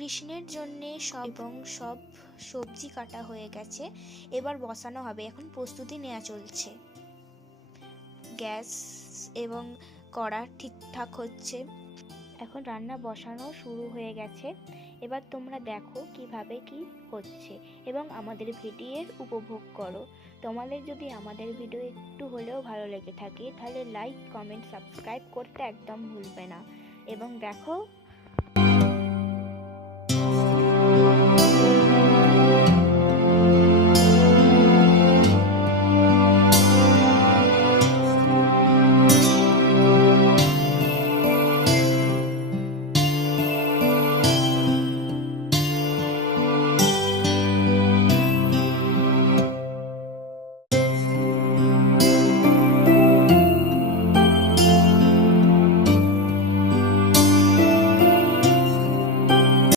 কৃষ্ণের জন্যে সব সবজি কাটা হয়ে গেছে, এবার বসানো হবে। এখন প্রস্তুতি নেওয়া চলছে, গ্যাস এবং কড়া ঠিকঠাক হচ্ছে। এখন রান্না বসানো শুরু হয়ে গেছে। এবার তোমরা দেখো কিভাবে কি হচ্ছে এবং আমাদের ভিডিওর উপভোগ করো। তোমাদের যদি আমাদের ভিডিও একটু হলেও ভালো লেগে থাকে তাহলে লাইক, কমেন্ট, সাবস্ক্রাইব করতে একদম ভুলবে না এবং দেখো